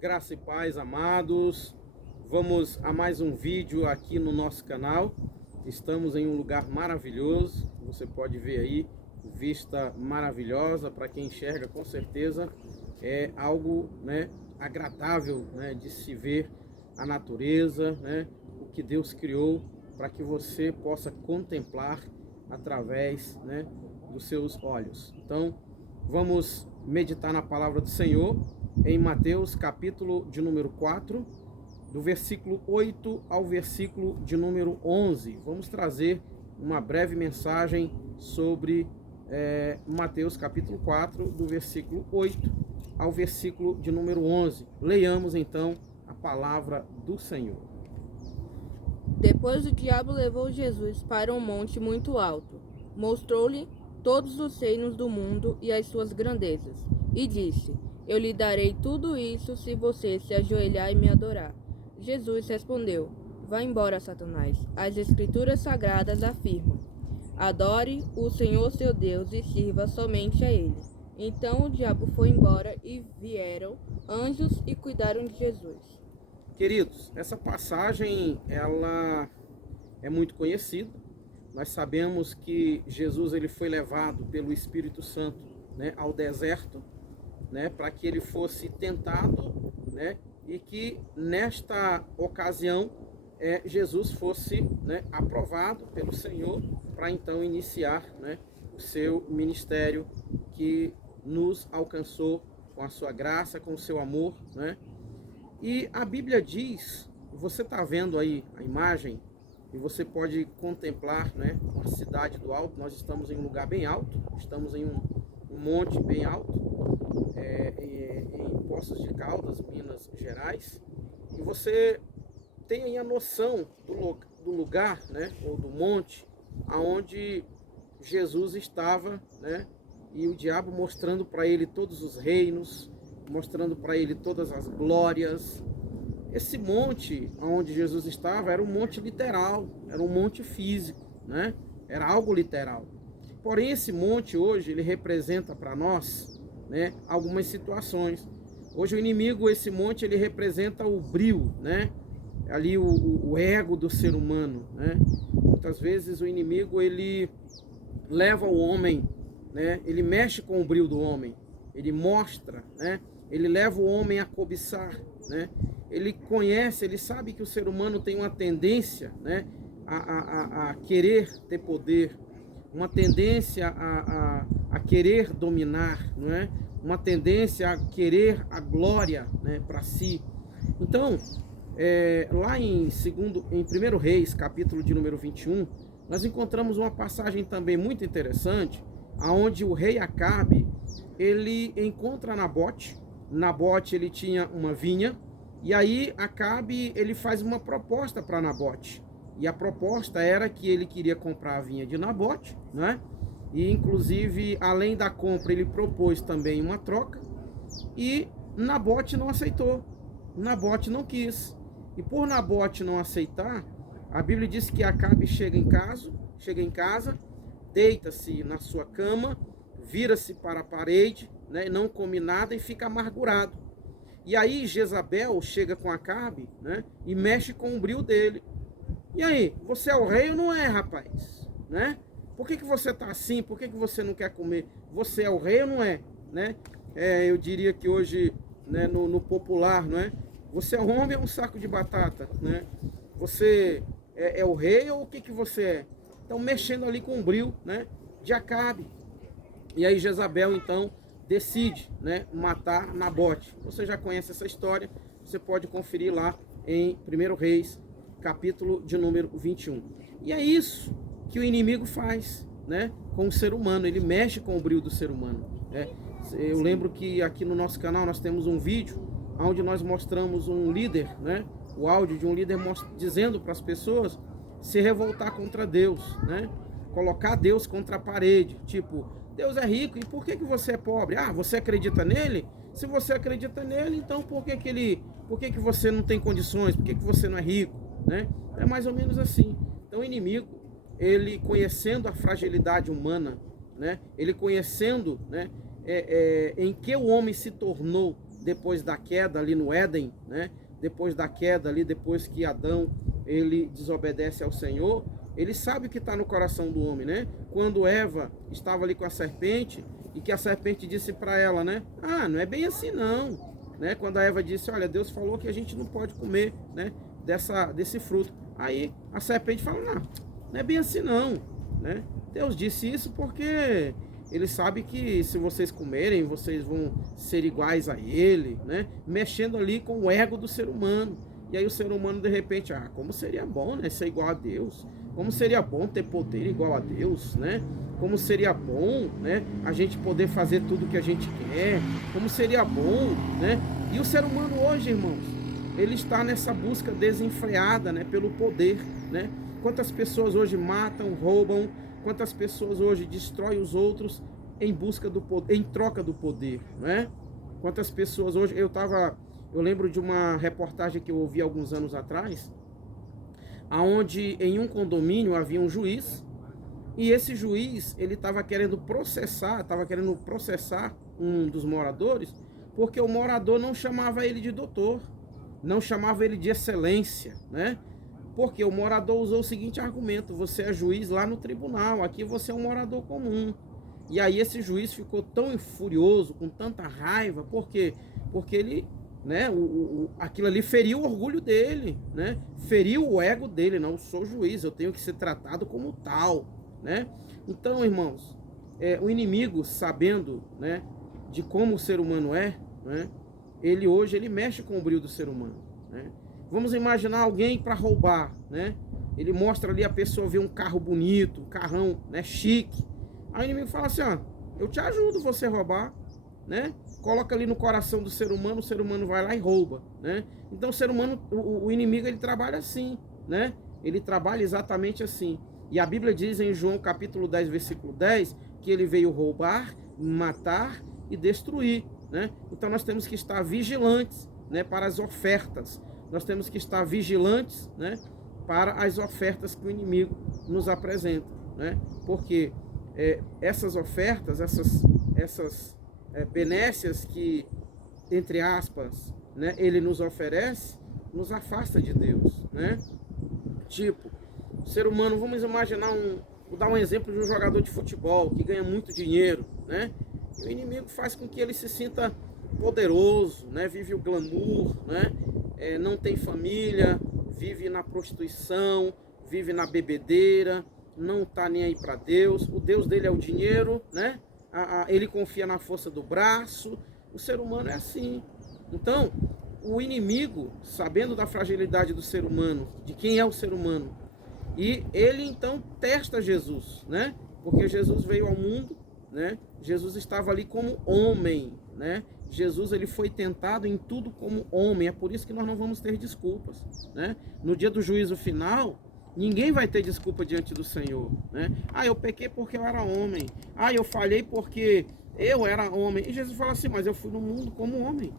Graça e paz, amados. Vamos a mais um vídeo aqui no nosso canal. Estamos em um lugar maravilhoso. Você pode ver aí, vista maravilhosa. Para quem enxerga, com certeza é algo, agradável, de se ver a natureza, o que Deus criou para que você possa contemplar através, dos seus olhos. Então, vamos meditar na palavra do Senhor em Mateus, capítulo de número 4, do versículo 8 ao versículo de número 11. Vamos trazer uma breve mensagem sobre Mateus, capítulo 4, do versículo 8 ao versículo de número 11. Leiamos então a palavra do Senhor. Depois o diabo levou Jesus para um monte muito alto, mostrou-lhe todos os reinos do mundo e as suas grandezas, e disse: Eu lhe darei tudo isso se você se ajoelhar e me adorar. Jesus respondeu: Vá embora, Satanás. As Escrituras Sagradas afirmam: Adore o Senhor seu Deus e sirva somente a Ele. Então o diabo foi embora e vieram anjos e cuidaram de Jesus. Queridos, essa passagem ela é muito conhecida. Nós sabemos que Jesus ele foi levado pelo Espírito Santo, ao deserto, para que ele fosse tentado, e que nesta ocasião Jesus fosse, aprovado pelo Senhor para então iniciar, o seu ministério que nos alcançou com a sua graça, com o seu amor, E a Bíblia diz, você está vendo aí a imagem, e você pode contemplar, a cidade do alto. Nós estamos em um lugar bem alto, estamos em um monte bem alto, em Poços de Caldas, Minas Gerais, e você tem aí a noção do lugar, ou do monte, aonde Jesus estava, e o diabo mostrando para ele todos os reinos, mostrando para ele todas as glórias. Esse monte onde Jesus estava era um monte literal, era um monte físico, Era algo literal. Porém, esse monte hoje, ele representa para nós, algumas situações. Hoje o inimigo, esse monte, ele representa o brio, Ali o ego do ser humano, Muitas vezes o inimigo, ele leva o homem, Ele mexe com o brio do homem, ele mostra, Ele leva o homem a cobiçar, Ele conhece, ele sabe que o ser humano tem uma tendência, a querer ter poder, uma tendência a querer dominar, Uma tendência a querer a glória, para si. Então, lá em 1 Reis, capítulo de número 21, nós encontramos uma passagem também muito interessante, aonde o rei Acabe, ele encontra Nabote. Nabote, ele tinha uma vinha, e aí Acabe, ele faz uma proposta para Nabote, e a proposta era que ele queria comprar a vinha de Nabote, E inclusive, além da compra, ele propôs também uma troca, e Nabote não aceitou, Nabote não quis, e por Nabote não aceitar, a Bíblia diz que Acabe chega em casa, deita-se na sua cama, vira-se para a parede, não come nada e fica amargurado. E aí Jezabel chega com Acabe, e mexe com o brio dele. E aí, você é o rei ou não é, rapaz? Por que você está assim? Por que você não quer comer? Você é o rei ou não é? Eu diria que hoje, no popular, você é um homem ou um saco de batata? Você é o rei ou o que você é? Então, mexendo ali com o brio, de Acabe. E aí Jezabel, então, decide, matar Nabote. Você já conhece essa história, você pode conferir lá em 1 Reis, capítulo de número 21. E é isso que o inimigo faz, com o ser humano, ele mexe com o brio do ser humano. Eu lembro que aqui no nosso canal nós temos um vídeo onde nós mostramos um líder, o áudio de um líder dizendo para as pessoas se revoltar contra Deus, colocar Deus contra a parede, tipo, Deus é rico, e por que você é pobre? Ah, você acredita nele? Se você acredita nele, então por que você não tem condições? Por que você não é rico? É mais ou menos assim. Então o inimigo, ele conhecendo a fragilidade humana, ele conhecendo, em que o homem se tornou depois da queda ali no Éden, né? Depois da queda ali, depois que Adão ele desobedece ao Senhor, ele sabe o que está no coração do homem, né? Quando Eva estava ali com a serpente e que a serpente disse para ela, né? Ah, não é bem assim não, né? Quando a Eva disse, olha, Deus falou que a gente não pode comer, né? Desse fruto. Aí a serpente falou, não é bem assim não, né? Deus disse isso porque ele sabe que se vocês comerem, vocês vão ser iguais a ele, né? Mexendo ali com o ego do ser humano. E aí o ser humano de repente, como seria bom, né, ser igual a Deus? Como seria bom ter poder igual a Deus, né? Como seria bom, né, a gente poder fazer tudo o que a gente quer? Como seria bom, né? E o ser humano hoje, irmãos, ele está nessa busca desenfreada, né, pelo poder, né? Quantas pessoas hoje matam, roubam, quantas pessoas hoje destroem os outros em busca do poder, em troca do poder, né? Quantas pessoas hoje, eu lembro de uma reportagem que eu ouvi alguns anos atrás, aonde em um condomínio havia um juiz, e esse juiz, ele estava querendo processar um dos moradores, porque o morador não chamava ele de doutor, não chamava ele de excelência, né? Porque o morador usou o seguinte argumento, você é juiz lá no tribunal, aqui você é um morador comum. E aí esse juiz ficou tão furioso, com tanta raiva, por quê? Porque ele, né, aquilo ali feriu o orgulho dele, né? Feriu o ego dele, não, eu sou juiz, eu tenho que ser tratado como tal, né? Então, irmãos, o inimigo, sabendo, né, de como o ser humano é, né, ele mexe com o brilho do ser humano, né? Vamos imaginar alguém para roubar, né? Ele mostra ali, a pessoa vê um carro bonito, um carrão, né, chique. Aí o inimigo fala assim, eu te ajudo você a roubar, né? Coloca ali no coração do ser humano, o ser humano vai lá e rouba, né? Então o ser humano, o inimigo, ele trabalha assim, né? Ele trabalha exatamente assim. E a Bíblia diz em João capítulo 10, versículo 10, que ele veio roubar, matar e destruir, né? Então nós temos que estar vigilantes, né, para as ofertas. Nós temos que estar vigilantes, né, para as ofertas que o inimigo nos apresenta, né? Porque essas ofertas, essas benécias que, entre aspas, né, ele nos oferece, nos afasta de Deus, né? Tipo, o ser humano, vamos imaginar vou dar um exemplo de um jogador de futebol que ganha muito dinheiro, né? E o inimigo faz com que ele se sinta poderoso, né? Vive o glamour, né? Não tem família, vive na prostituição, vive na bebedeira, não tá nem aí para Deus. O Deus dele é o dinheiro, né? Ele confia na força do braço. O ser humano é assim. Então, o inimigo, sabendo da fragilidade do ser humano, de quem é o ser humano, e ele então testa Jesus, né? Porque Jesus veio ao mundo, né? Jesus estava ali como homem, né? Jesus, ele foi tentado em tudo como homem. É por isso que nós não vamos ter desculpas, né? No dia do juízo final, ninguém vai ter desculpa diante do Senhor, né? Eu pequei porque eu era homem. Eu falhei porque eu era homem. E Jesus fala assim, mas eu fui no mundo como homem,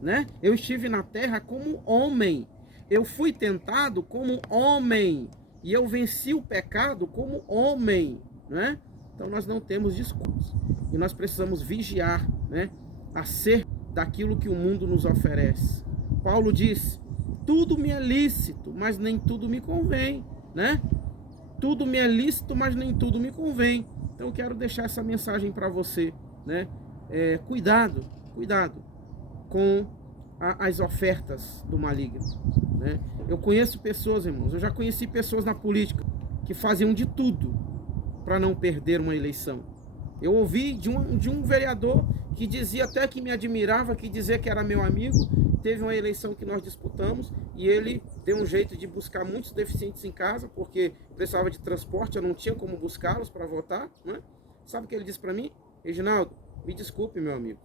né? Eu estive na terra como homem. Eu fui tentado como homem. E eu venci o pecado como homem, né? Então nós não temos desculpas. E nós precisamos vigiar, né, acerca daquilo que o mundo nos oferece. Paulo diz, tudo me é lícito, mas nem tudo me convém, né? Tudo me é lícito, mas nem tudo me convém. Então eu quero deixar essa mensagem para você, né? Cuidado com as ofertas do maligno, né? Eu conheço pessoas, irmãos, eu já conheci pessoas na política que faziam de tudo para não perder uma eleição. Eu ouvi de um vereador que dizia até que me admirava, que dizia que era meu amigo. Teve uma eleição que nós disputamos e ele deu um jeito de buscar muitos deficientes em casa, porque precisava de transporte, eu não tinha como buscá-los para votar, né? Sabe o que ele disse para mim? Reginaldo, me desculpe, meu amigo,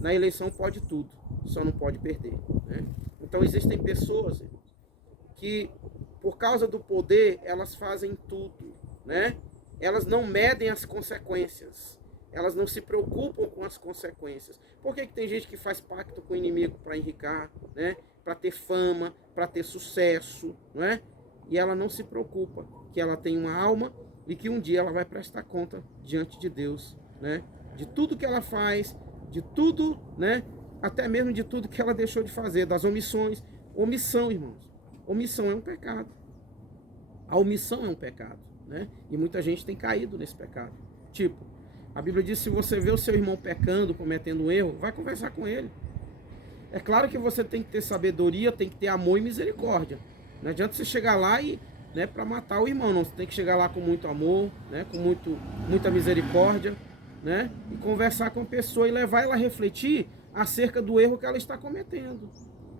na eleição pode tudo, só não pode perder, né? Então existem pessoas que, por causa do poder, elas fazem tudo, né? Elas não medem as consequências. Elas não se preocupam com as consequências. Por que tem gente que faz pacto com o inimigo para enricar, né? Para ter fama, para ter sucesso, não é? E ela não se preocupa que ela tem uma alma e que um dia ela vai prestar conta diante de Deus, né? De tudo que ela faz, de tudo, né? até mesmo de tudo que ela deixou de fazer, das omissões. Omissão, irmãos. Omissão é um pecado. A omissão é um pecado, né? E muita gente tem caído nesse pecado. Tipo, a Bíblia diz, se você vê o seu irmão pecando, cometendo um erro, vai conversar com ele. É claro que você tem que ter sabedoria, tem que ter amor e misericórdia. Não adianta você chegar lá e, né, para matar o irmão, não. Você tem que chegar lá com muito amor, né, com muita misericórdia, né, e conversar com a pessoa e levar ela a refletir acerca do erro que ela está cometendo.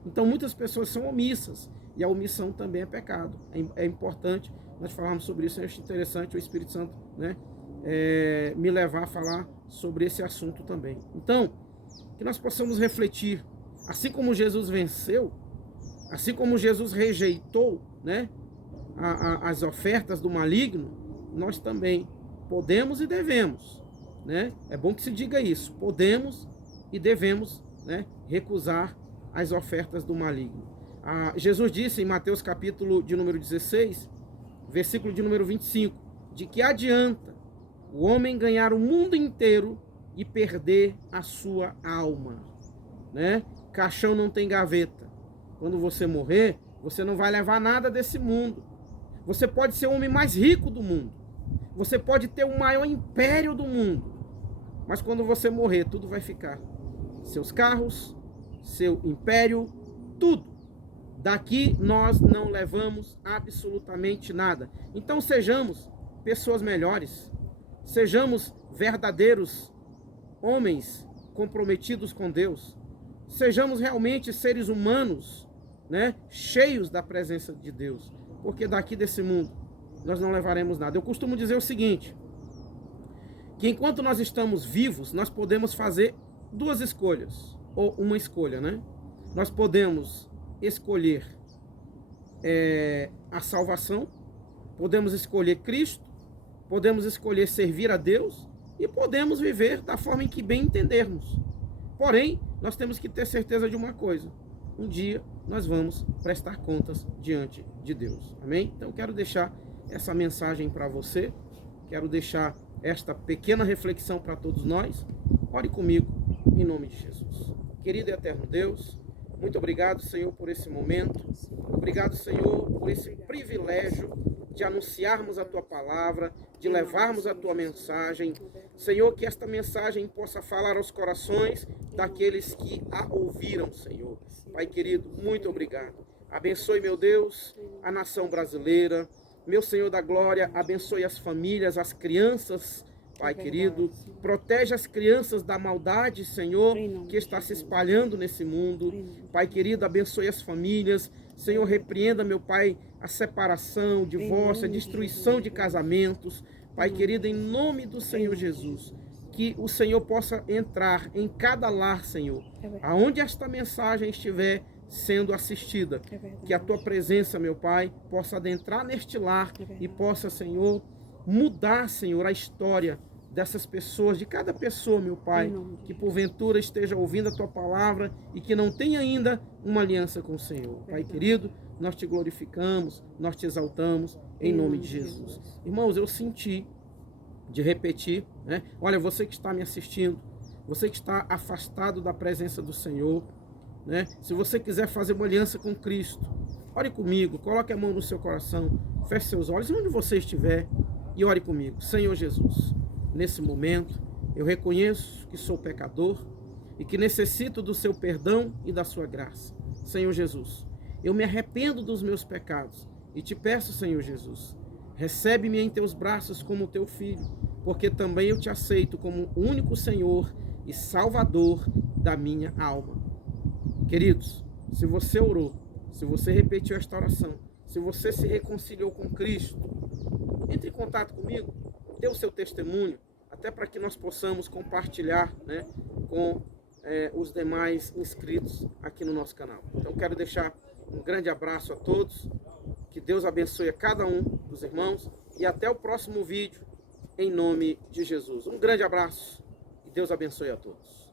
Então muitas pessoas são omissas, e a omissão também é pecado. É importante nós falarmos sobre isso. Eu acho interessante o Espírito Santo, né, me levar a falar sobre esse assunto também. Então, que nós possamos refletir, assim como Jesus venceu, assim como Jesus rejeitou, né, as ofertas do maligno, nós também podemos e devemos, né? É bom que se diga isso, podemos e devemos, né, recusar as ofertas do maligno. Jesus disse em Mateus capítulo de número 16, versículo de número 25, de que adianta o homem ganhar o mundo inteiro e perder a sua alma, né? Caixão não tem gaveta. Quando você morrer, você não vai levar nada desse mundo. Você pode ser o homem mais rico do mundo. Você pode ter o maior império do mundo. Mas quando você morrer, tudo vai ficar. Seus carros, seu império, tudo. Daqui nós não levamos absolutamente nada. Então sejamos pessoas melhores. Sejamos verdadeiros homens comprometidos com Deus. Sejamos realmente seres humanos, né, cheios da presença de Deus. Porque daqui desse mundo nós não levaremos nada. Eu costumo dizer o seguinte, que enquanto nós estamos vivos, nós podemos fazer duas escolhas, ou uma escolha, né? Nós podemos escolher a salvação, podemos escolher Cristo, podemos escolher servir a Deus e podemos viver da forma em que bem entendermos. Porém, nós temos que ter certeza de uma coisa, um dia nós vamos prestar contas diante de Deus. Amém? Então eu quero deixar essa mensagem para você, quero deixar esta pequena reflexão para todos nós. Ore comigo, em nome de Jesus. Querido e eterno Deus, muito obrigado, Senhor, por esse momento. Obrigado, Senhor, por esse privilégio de anunciarmos a Tua palavra, de levarmos a Tua mensagem. Senhor, que esta mensagem possa falar aos corações daqueles que a ouviram, Senhor. Pai querido, muito obrigado. Abençoe, meu Deus, a nação brasileira. Meu Senhor da glória, abençoe as famílias, as crianças, Pai querido. Protege as crianças da maldade, Senhor, que está se espalhando nesse mundo. Pai querido, abençoe as famílias. Senhor, repreenda, meu Pai, a separação, o divórcio, a destruição de casamentos. Pai querido, em nome do Senhor Jesus, que o Senhor possa entrar em cada lar, Senhor, aonde esta mensagem estiver sendo assistida, que a Tua presença, meu Pai, possa adentrar neste lar e possa, Senhor, mudar, Senhor, a história dessas pessoas, de cada pessoa, meu Pai, que porventura esteja ouvindo a Tua palavra e que não tem ainda uma aliança com o Senhor. Pai querido, nós Te glorificamos, nós Te exaltamos, em nome de Jesus. Irmãos, eu senti de repetir, né? Olha, você que está me assistindo, você que está afastado da presença do Senhor, né? Se você quiser fazer uma aliança com Cristo, ore comigo, coloque a mão no seu coração, feche seus olhos, onde você estiver, e ore comigo. Senhor Jesus, nesse momento, eu reconheço que sou pecador e que necessito do seu perdão e da sua graça. Senhor Jesus, eu me arrependo dos meus pecados e te peço, Senhor Jesus, recebe-me em teus braços como teu filho, porque também eu te aceito como o único Senhor e Salvador da minha alma. Queridos, se você orou, se você repetiu esta oração, se você se reconciliou com Cristo, entre em contato comigo, dê o seu testemunho, até para que nós possamos compartilhar, né, com os demais inscritos aqui no nosso canal. Então quero deixar um grande abraço a todos, que Deus abençoe a cada um dos irmãos e até o próximo vídeo, em nome de Jesus. Um grande abraço e Deus abençoe a todos.